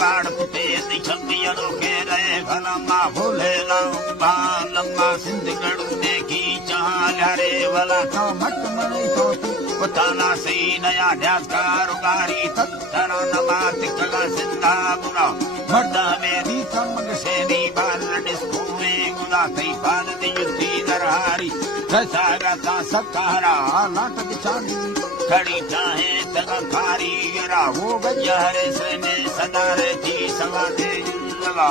जुगाड़ पुते दिखंदियों के रहे भलमा भूले लंबा लंबा सिंधगढ़ देखी चाल हरे वाला तो मट मणि तो बताना सही नया ध्यास कारोगारी तत्तरा नमात कला सिंधा बुरा मर्दा मेरी चमक से दी बाल डिस्कोए गुला थई बाल दी युद्धि दरहारी रसा रसा सकारा नाटक चांदी खड़ी चाहे तगा खारी गिरा वो गजहरे से ने सदारे थी सवा दे लगा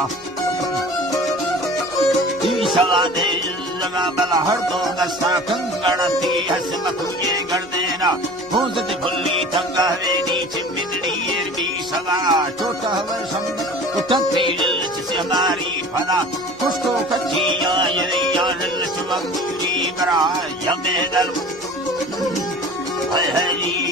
सवा दे लगा बला हर दो दस्ता कंगणती हस मखुए गर्देना भूजत भुल्ली तंगा वेदी चिमिदड़ी एरबी सवा छोटा हवे समुद्र उठती लच से हमारी फला कुष्टो कच्ची या लच मंगूरी बरा यमे दल है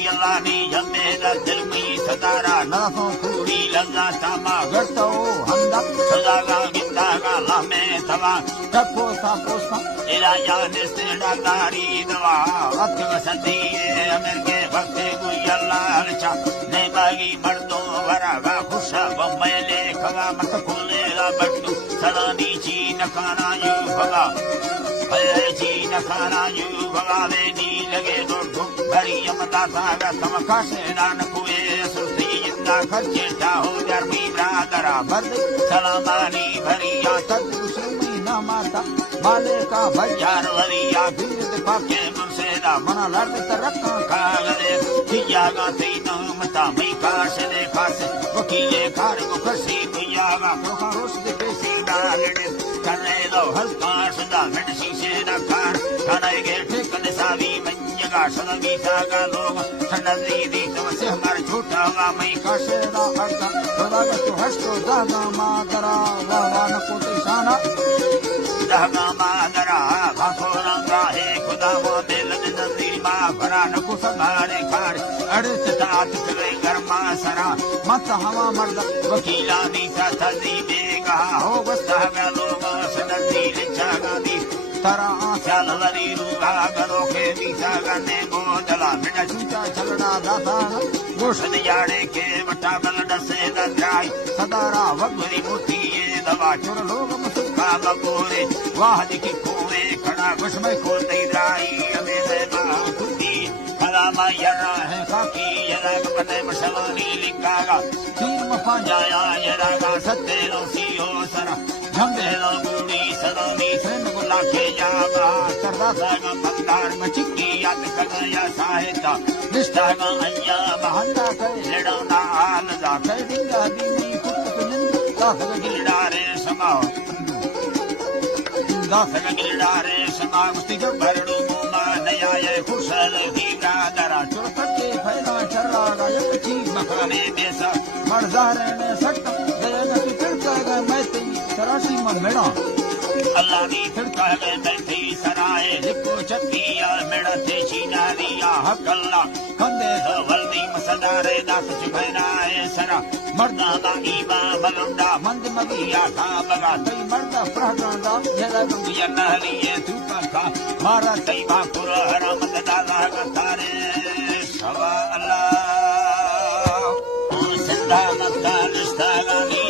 अल्लाह नी यमे दल में सदारा नफों पूरी लगा तामा गतो हमदा सदागा गिंदागा लामे तवा तपोसा पोसा इला याने से डाकारी दवा अत्व सदी अमर के भक्ते गुयल्ला हरचा ने बागी मर्दों वरागा खुशा बम्मले खवा मत खोले ला बट्टू सलानी ची नखाना यू भगा जी नखाना यू भगा दे नी लगे दो भरी यमता सागा समखा से डान कुए सुल्ती इंदा खर्चे चाहो जर्मी ब्रादरा बर्द सलामानी भरी या तदुसमी ना माता माले का भजार वलिया भीर पाके मुर्सेदा मना लड़ते तरक्का खागले कियागा ती नामता मई काश ने खासे वकीले खार को खसी कियागा कोखा रोश दे पेसी डाले करे लो हल्का सदा मिर्ची से नखार खाने के ठिकाने सावी मंजगा सनवी सागा लोग ठंडी दी तो से हमारे झूठा वा मई काशे ना हरता खुदा का तू हंसो दागा मादरा वावान को तिशाना दागा मादरा भासो रंगा है खुदा वो दिल नंदी मा भरा न को संभारे खार अड़स तात करे गरमा सरा मत हवा मर्द वकीला दी सा थदी बेगा हो बस्ता गा लोग सनदी चागा दी तरा आचाल वरी रूगा गलो के बीचा गने बोदला मिटा चूचा चलना दाता गोशन याड़े के बटा बल डसे दराई सदारा वगरी मोती ये दवा चुर लोग मुसका बकोरे वाह दिखी कोवे खड़ा कुछ में खोल दे राई मेरे बाहुती भला मायरा है काकी यरग बने मशलानी लिखागा तीर मफा जाया यरगा सत्ते लो सीओ सरा झंडे लो बूढ़ी सलोनी सेन गुला के जागा करदा सागा बंदार में चिक्की याद करया साहिता निष्ठागा अय्या बहंदा के लेडौना आल जा के डिंगा दीनी खुद कुनिन दासग गिलडारे समाओ दासग गिलडारे समाओ मुस्ती जो भरडू मुमा नया ये खुशल ही गादरा चुरत के फैला चरा गायक ची मखाने में सा मर्जारे में सट्टा दया तू तिड़का गा मैं सरासी में मेड़ा अल्लाह नी तिड़का गा बैठी सराए लिखो चक्किया मेड़ा थे चीना दिया हक अल्लाह कंदे वल्दी मसदारे दास चुभनाए सरा मर्दा बागी बा बलंदा मंद मगिया का बगा तई मर्दा प्रहदांदा जला दुनिया नहलिए तू का मारा तई बा कुर हरामत दादा का तारे सवा अल्लाह सिंधा मक्का निष्ठा गानी